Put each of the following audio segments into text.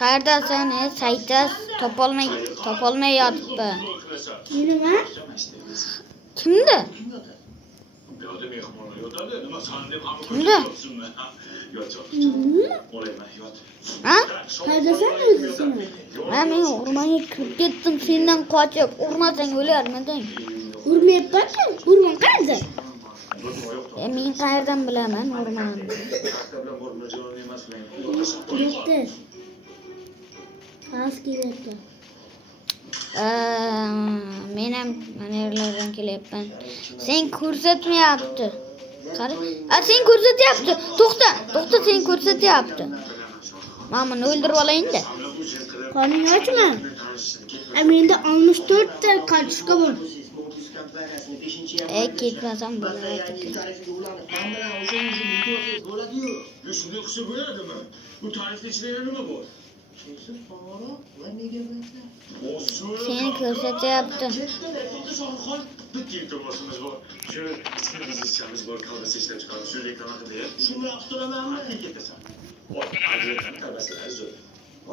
Qayerdasan? Saytas topolmay yotibdi. Nima? Kimdi? Kimdi? Ha? Qayerdasan o'zing? Men o'rmonga kirib ketdim, sendan qochib. Urmasang o'larmiding? Urmayapman-ku. O'rmon qayerda? Men qayerdan bilaman o'rmonni? Yo'qda. Xas kelyapti. Men ham mana yerlardan kelyapman. Sen ko'rsatmayapti. Qara. Sen ko'rsatyapti. To'xta, sen ko'rsatyapti. Men buni o'ldirib olayyin-da. Qoning ochma. Menda 64 ta kartoshka bor. Ketmasam bo'lardi. Shunday qilsa bo'ladimi? Bu tarifning ichida nima bor? Seni ko'rsatyapti. Bitta iltimosimiz bor. Shu ichkimiz bor, kolbasa ishlab chiqamiz. Shu reklama qilib. Shuni olib turamanmi? Ketasan.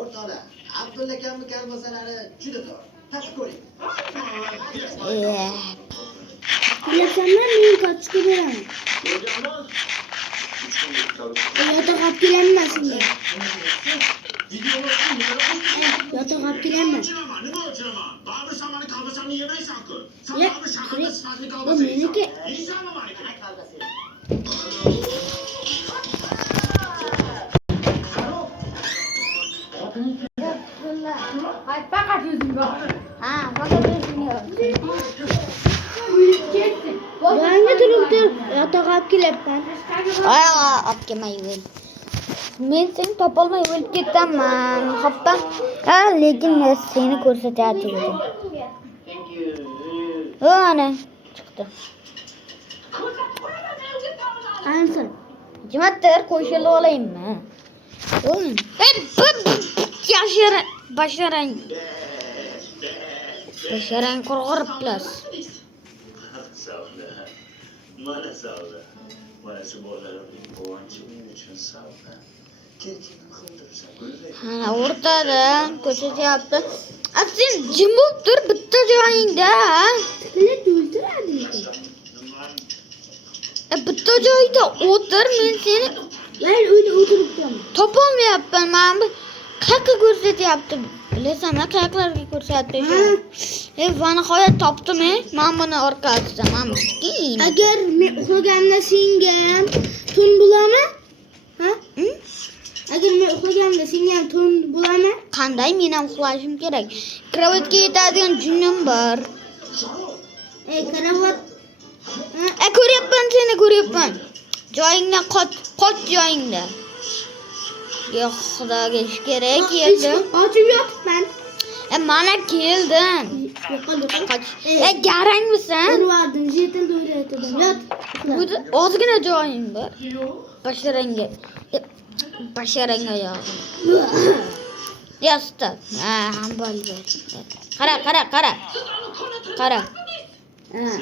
O'rtoqlar, Abdulla akamning kolbasalari juda zo'r. Tashib ko'ring. Bilasanmi, men kartoshka beraman. Yotoq olib kelayman senga. Yotoq olib kelayman. Nima o'chiraman? Baribir sen meni kolbasamni yemaysan-ku. Sen Ya, baribir shaharda sifatli bu kolbasa meniki. yeysanmi meniki? Faqat o'zing bor. Ha, faqat o'zing bor. Yanga turibdi. Yotoq olib kelayapman. Olib kelmayman. Men seni topolmay o'lib ketaman. Hoppa. Lekin men seni ko'rsatyapti. Ana chiqdi. Qansa? Jimatlar qo'shilib olaymi? Basharang qurg'irib plas. Mana savdo. Mana shu bolalarning quvonchi uchun savdo. Ha, o'rtadan ko'rsatyapti. Sen jim bo'lib tur bitta joyingda. Tilni to'ldiradi. Bitta joyda o'tir, men seni Men uyda o'tiribman. topolmayapman. Men bu qayerga ko'rsatyapti? Bilasanmi, qayoqlarga ko'rsatdi shu? Va nihoyat topdim, men buni orqasidan, men miskin. Agar men uxlaganimda senga ham tun bo'laman? Ha? Agar men uxlaganimda senga ham tun bo'laman? Qanday men ham uxlashim kerak? Kravatga yetadigan jinnim bor. Kravat. Ko'ryapman. Joyingdan qot joyingda. Yo'q, xudoga shukr, keldim. Ochib yotibman. Mana keldim. Yo'q. Garangmisan? Urvardim, jetilda o'rayotdim. Yot. Ozgina joying bor. Basharanga yo'q. Yosta. Bo'ldi. Qara. Ha.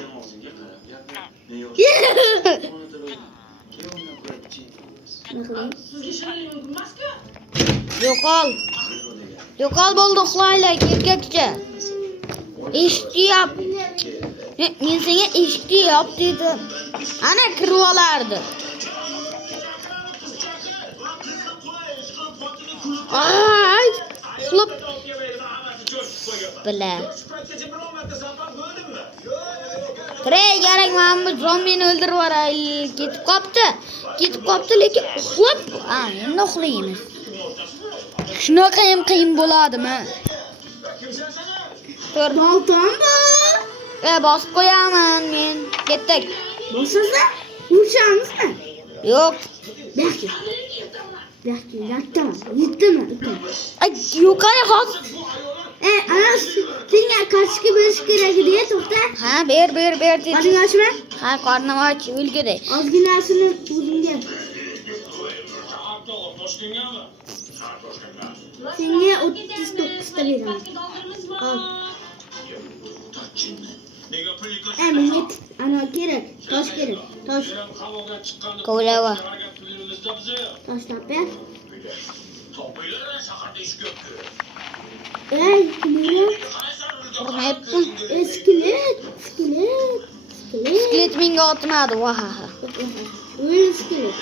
Yo'qol bo'ldi, uxlaylar kelgachcha. Eshikni yop. Men senga eshikni yop dedim. Ana kirib olardi. Uxlab bila. Kerak, men bu zombini o'ldirib yuboray. Ketib qopti, lekin uxlab. Endi uxlaymiz. Shunaqa ham qiyin bo'ladimi? Tur. Baltam bor. Bosib qo'yaman men. Ketdik. Bosasa, urishamizmi? Yo'q. Yaxshi, yattaman. Yettaman. Yo'q, hozir. Ana senga kartoshka berish kerak edi, to'xta. Ha, ber dedi. Qoning ochma. Ha, qornim och, o'lgidi. Ozginasini o'zingga. Senga 39 ta beraman. Al. Menga ana kerak. Tosh kerak. Tosh. Kovlava. Tosh topib. Topuylar shaharda ish ko'pku. Ey, nima? Urmayapman. Iskelet. Skelet menga otmadi. Vahaha. O'l iskelet.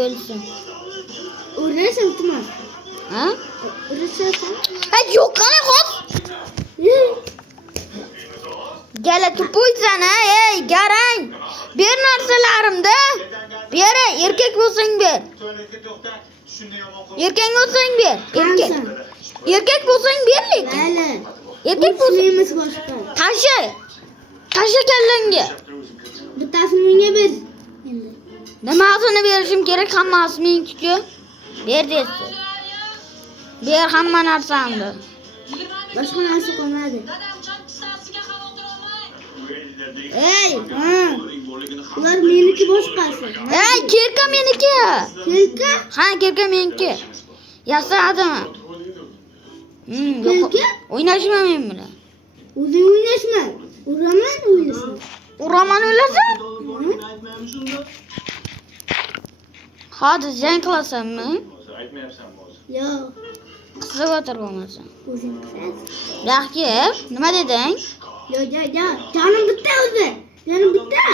O'lsin. O'rasa o'tmas. Ha? O'rasa. Ha, yo'q qani hop. Gala tupoysan ha, ey, garang. Ber narsalarimda. Ber, erkak bo'lsang ber. Tualetga to'xta. Shunday yomon qo'l. Erkak bo'lsang ber. Erkak. Erkak bo'lsang ber lekin. Mayli. Erkak bo'lsang O'tmaymiz boshqa. tasha. Tasha kallangga. Bittasini menga ber. Endi. Nimasini berishim kerak? Hammasi meniki-ku. Ber deysiz. Ber hamma narsamni. Boshqa narsa qolmadi. Ey, Ular meniki boshqasi. Ey, kerka meniki. Kelka? Ha, kerka meniki. Yasadim. Yo'q. Kerka? O'ynashma men bilan. O'zing o'ynashma. Uraman o'ynasin. Uraman o'ylasan? Hozir jang qilasanmi? aytmayapsanmi o'zi? Yo'q. Qisib o'tirib olmasan. O'zing qilasan. Yaxshi, nima deding? Yo'q. Jonim bitta o'zi. Jonim bitta.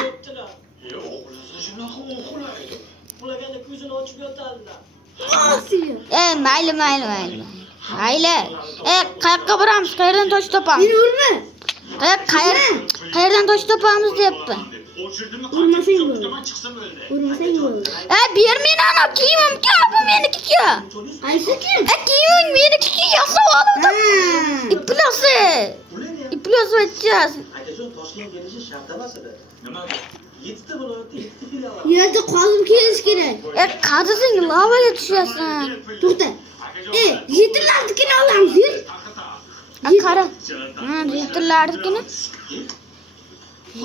O'g'lisi shunaqa o'qiydi. Ularga ko'zini ochib yotadilar. Osiyo. Ey, mayli. Mayli. Ey, qayoqqa boramiz? Qayerdan tosh topamiz? Meni urma. Qayerdan tosh topamiz deyapman. Urmasang bo'ldi. Chiqsam o'ldi. Urmasang bo'ldi. Ey, ber meni ana kiyimimga, bu meniki-ku. Qaysi kim? Kiyiming meniki-ku, yasab oldim. Ha. Iplasi. Iplas o'tchas. Akajon Toshkentga kelishi shart emas edi. Nima? 7 ta viloyatda 7 ta filial bor. Yerda qozib kelish kerak. Qadising lavaga tushasan. To'xta. Yetillarnikini olamiz. Yur. Qara. Ha,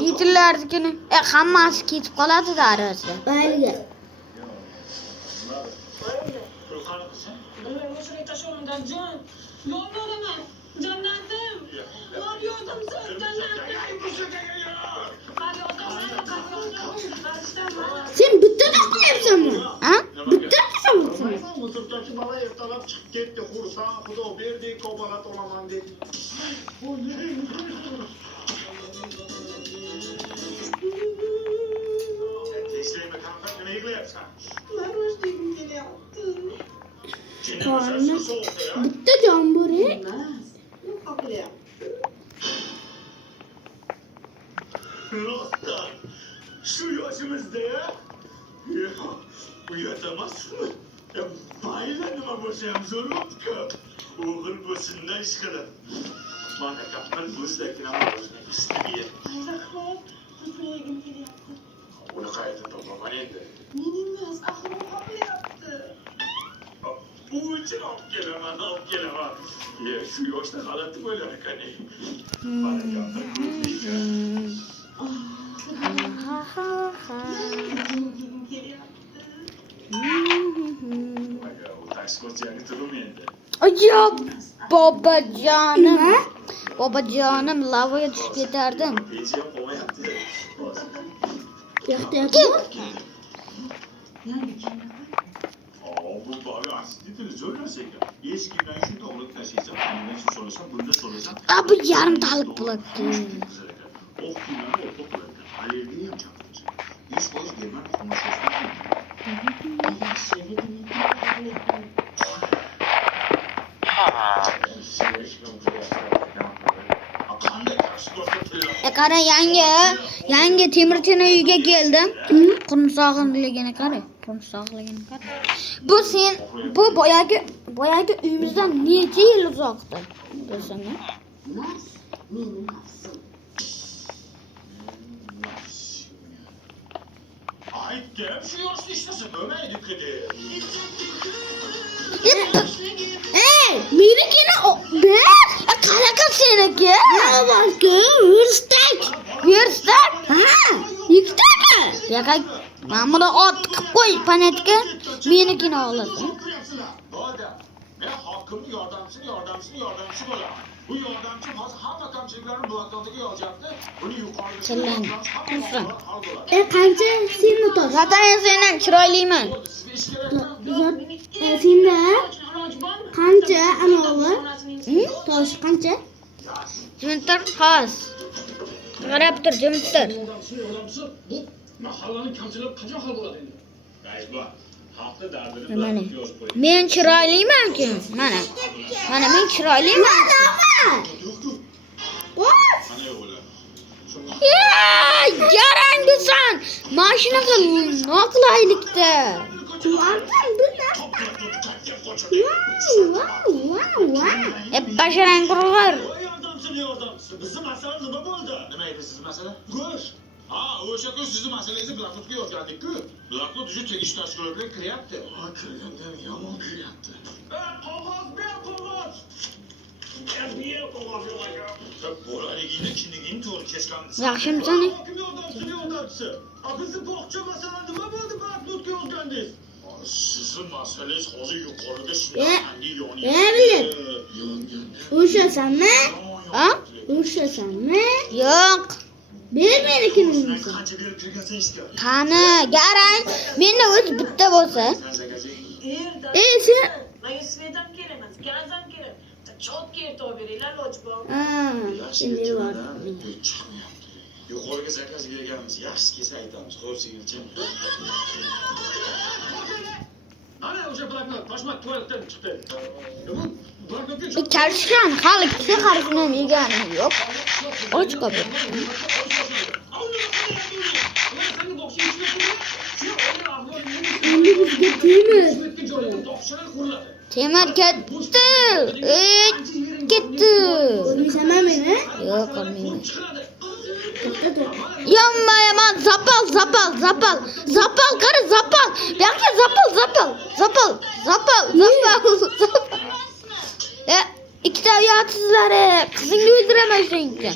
yetillarnikini. Hammasi ketib qoladi-da arasida. Bayliga. O'shaning tashomdan jon. Yolvoraman. Jannatim. Yo'q yordamsiz jannatim. Sen bitta qilyapsanmi? Ha? Bitta qilyapsanmi? Musultachi bola ertalab chiqib ketdi. Xursand, xudo berdi, ko'balat olaman dedi. Tekshiraymi, qanaqa nima yig'layapsan? Qorni bitta jon bor. Rostdan shu yoshimizda uyat emasmi? Mayli nima bo'lsa ham zo'rotku. O'g'il bu shunday ish qiladi. Mana kappal bo'zdagina o'zini istagiga. Uni qayerdan topaman endi? Bu uchun olib kelaman. Shu yoshda g'alati bo'lar ekan. Mana kappal bo'zdagina. Ajob, bobojonim lavaga tushib ketardim. Ehtiyot. Bu bari aslida zo'r narsa ekan. Eskimdan shunday olib tashlaysan, undan so'rasam, bunda so'rasam. Bu yarim talik bo'ladi. Oq kiyimlarni o'qib qo'yadi. Allergiya ham chaqiradi. 100% german xomashyosi. Qara, yangi temirchini uyga keldim. Qurumsog'ligini qara. Bu boyagi uyimizdan necha yil uzoqda? Bilsam-a? Aytdim, shu yoshda ishlasa bo'lmaydi-ku deb. Ey, menikini qanaqa seniki? Balki Verstak. Ha, ikkitami? Yo'q, men buni ot qilib qo'y, panatka. Menikini olasan. Boda, men hokimning yordamchisi bo'laman. Bu yordamchi hozir hamma kamchiliklarni bloknotiga yozacaktı. Buni yuqoriga Chillan. Tursin. Qancha senni tosh? Zaten sen ham chiroyliman. Sizga ish kerakmi? Senda qancha anavi? Tosh qancha? Jimtir xos. Qarab tur, jimtir. Yordamchi bu mahallaning kamchiligi qachon hal bo'ladi endi? Rais bu xalqni dardini Mana. bloknotiga yozib qo'ying. Men chiroyliman-ku. Mana. Mana men chiroyliman. Qo'sh. Qanday o'g'illar? Garangisan. Mashinaga noqulaylikda. Tuardan bu ne? Hep basharang qurg'ur. Voy yordamchi. Bizni masala nima bo'ldi? Nima edi sizning masala? Go'sht. Ha, o'sha-ku sizning masalangizni bloknotga yozgandik-ku. Bloknot uchun tegishli tashkilotlarga kiryapti. Ha, kirganda yomon kiryapti. Qog'oz ber, qog'oz. Ber qog'oz yo'q. Bo'laligini kinigini to'g'ri kesganmiz. Yaxshimisan? Hokim yordamchisi. Bizni bog'cha masala nima bo'ldi bloknotga yozgandingiz? Sizin masalangiz hozir yuqorida bilet. Urushasanmi? Ha? Urushasanmi? Yo'q. Ber menikini. qancha berib kirgansan ishga? Qani, garang. Menda o'zi bitta bo'lsa. Sen Menga svetam kerak emas, gazam kerak. Chotga ertib beringlar, lojbon. endi bor. Chiqmayapti. Yuqoriga zakaz berganmiz. Yaxshi kelsa aytamiz. Xo'p, singilchim. Ana o'sha bloknot toshma tualetdan chiqdi. Bloknotga Kalishgan hali kishi harfini yegani yo'q. Och qoldi. Endi bizga temir. Temir ketdi. Ketdi. Ko'rmaysanmi meni? Yo'q, ko'rmayman. To'xta. Yonma-yomon zapal. Qara zapal. Bu yoqqa zapal. Ikkita uyatsizlari qizingni o'ldiraman senga.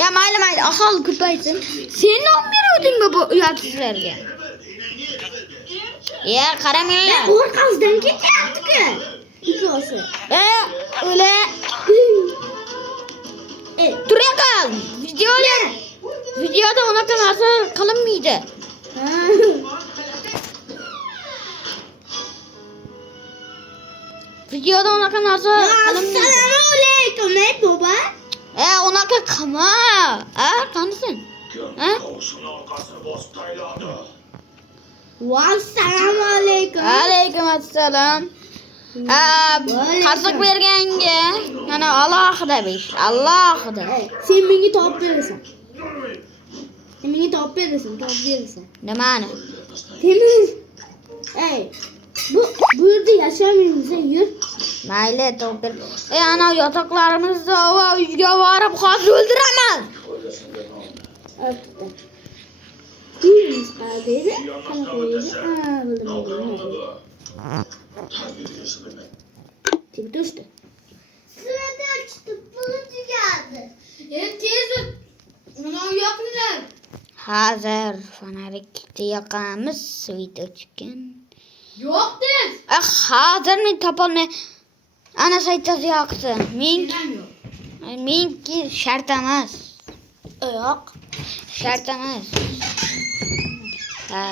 Ya mayli, aholi ko'paysin. Sen nom beruvdingmi bu uyatsizlarga? Ya qaramanglar. Orqasidan ketyapti-ku. Ikkosi. O'la. Tura qol. Videoda unaqa narsa qilinmaydi. Videoda unaqa narsa qilinmaydi. Assalomu alaykum, baba. Unaqa qilma. Qanisan? Tovushning orqasini bosib tayladi. Assalomu alaykum. Alaykum assalom. Qasiq berganga mana alohida besh. Alohida. Sen menga topib berasan. Topib berasan. Nimani? Temir. Bu yerda yashamaymiz, yur. Mayli, to'g'ri. Ana yotoqlarimizda va uyga borib hozir o'ldiraman. Uyimiz qayerda? Bildim. Tim düştü. Sırada açtı, pulu geldi. Tez Bunu yapınlar. Hozir fonarikni yoqamiz, video chiqqan. Yok tez. Hozir men topolmay ana saytda yoqdi. Menki shart emas. Yok. Shart emas. Ha,